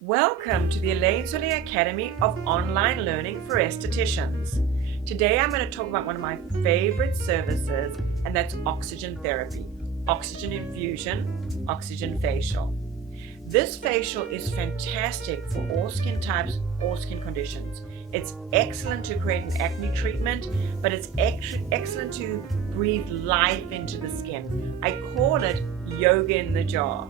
Welcome to the Elaine Academy of Online Learning for Estheticians. Today I'm going to talk about one of my favorite services, and that's oxygen therapy, oxygen infusion, oxygen facial. This facial is fantastic for all skin types, all skin conditions. It's excellent to create an acne treatment, but it's excellent to breathe life into the skin. I call it yoga in the jar.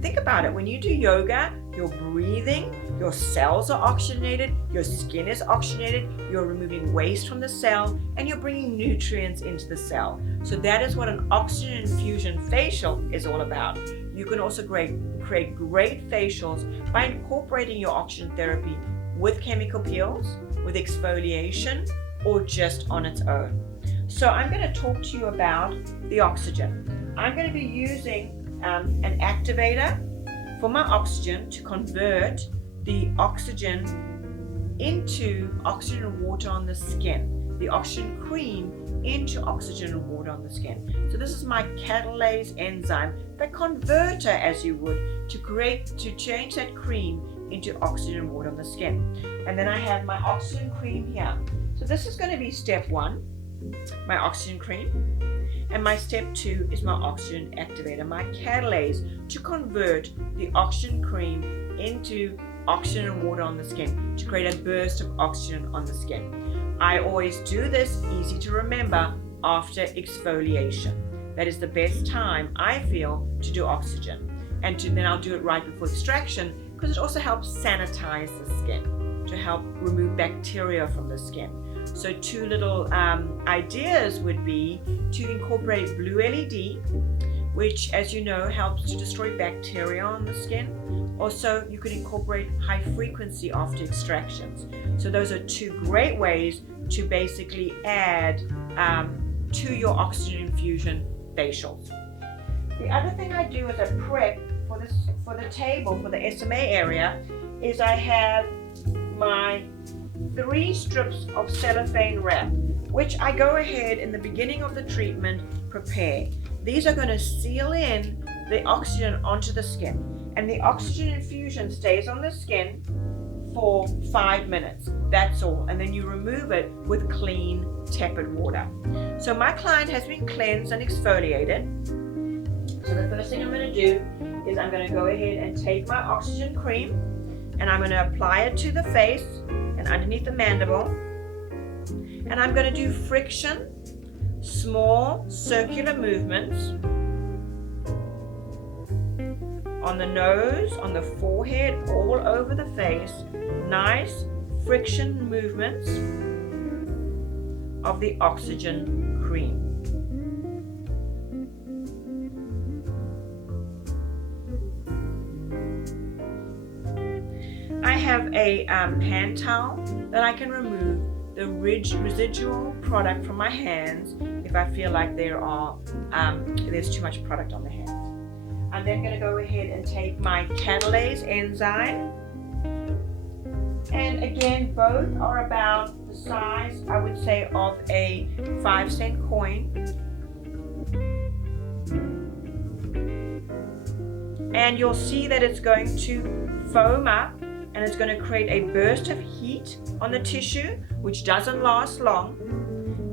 Think about it. When you do yoga, you're breathing, your cells are oxygenated, your skin is oxygenated, you're removing waste from the cell, and you're bringing nutrients into the cell. So that is what an oxygen infusion facial is all about. You can also create great facials by incorporating your oxygen therapy with chemical peels, with exfoliation, or just on its own. So I'm going to talk to you about the oxygen. I'm going to be using an activator for my oxygen to convert the oxygen into oxygen and water on the skin, the oxygen cream into oxygen and water on the skin. So this is my catalase enzyme, the converter, as you would, to change that cream into oxygen and water on the skin. And then I have my oxygen cream here. So this is going to be step 1, my oxygen cream. And my step 2 is my oxygen activator, my catalase, to convert the oxygen cream into oxygen and water on the skin, to create a burst of oxygen on the skin. I always do this, easy to remember, after exfoliation. That is the best time, I feel, to do oxygen. And then I'll do it right before extraction, because it also helps sanitize the skin, to help remove bacteria from the skin. So 2 little ideas would be to incorporate blue LED, which, as you know, helps to destroy bacteria on the skin. Also, you could incorporate high frequency after extractions. So those are 2 great ways to basically add to your oxygen infusion facials. The other thing I do as a prep for the table, for the SMA area, is I have my 3 strips of cellophane wrap, which I go ahead in the beginning of the treatment prepare. These are going to seal in the oxygen onto the skin, and the oxygen infusion stays on the skin for 5 minutes. That's all, and then you remove it with clean, tepid water. So my client has been cleansed and exfoliated. So the first thing I'm going to do is I'm going to go ahead and take my oxygen cream, and I'm going to apply it to the face and underneath the mandible, and I'm going to do friction, small circular movements on the nose, on the forehead, all over the face, nice friction movements of the oxygen cream. I have a hand towel that I can remove the residual product from my hands if I feel like there's too much product on the hands. I'm then going to go ahead and take my catalase enzyme, and again, both are about the size, I would say, of a 5-cent coin. And you'll see that it's going to foam up, and it's going to create a burst of heat on the tissue, which doesn't last long,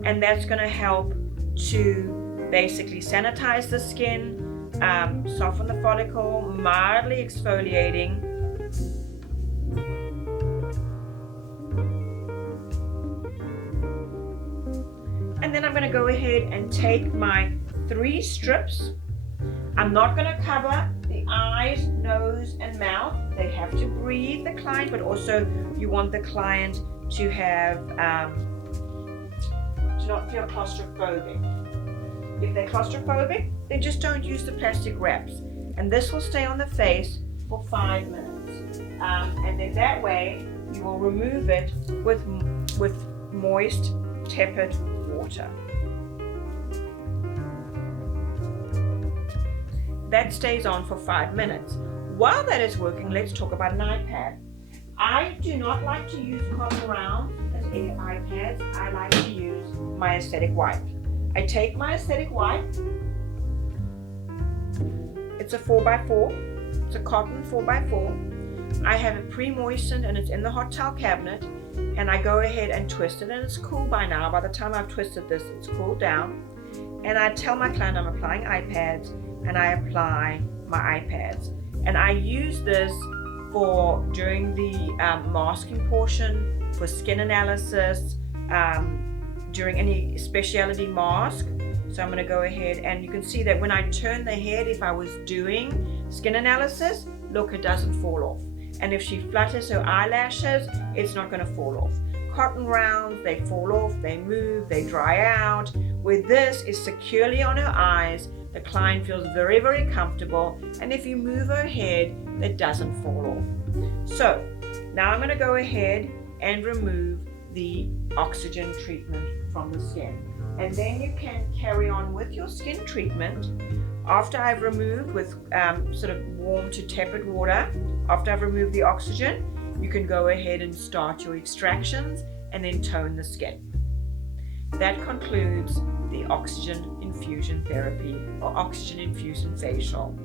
and that's going to help to basically sanitize the skin, soften the follicle, mildly exfoliating. And then I'm going to go ahead and take my 3 strips. I'm not going to cover the eyes, nose, and mouth. They have to breathe, the client, but also you want the client to have to not feel claustrophobic. If they're claustrophobic, then just don't use the plastic wraps. And this will stay on the face for 5 minutes. And then that way you will remove it with moist, tepid water. That stays on for 5 minutes. While that is working, let's talk about an iPad. I do not like to use cotton rounds as iPads. I like to use my aesthetic wipe. I take my aesthetic wipe. It's a 4x4. It's a cotton 4x4. I have it pre-moistened and it's in the hot towel cabinet, and I go ahead and twist it, and it's cool by now. By the time I've twisted this, it's cooled down. And I tell my client I'm applying iPads, and I apply my iPads. And I use this for during the masking portion, for skin analysis, during any specialty mask. So I'm going to go ahead, and you can see that when I turn the head, if I was doing skin analysis, look, it doesn't fall off. And if she flutters her eyelashes, it's not going to fall off. Cotton rounds, they fall off, they move, they dry out. Where this is securely on her eyes, the client feels very, very comfortable. And if you move her head, it doesn't fall off. So now I'm going to go ahead and remove the oxygen treatment from the skin. And then you can carry on with your skin treatment. After I've removed with sort of warm to tepid water, after I've removed the oxygen, you can go ahead and start your extractions and then tone the skin. That concludes the oxygen infusion therapy or oxygen infusion facial.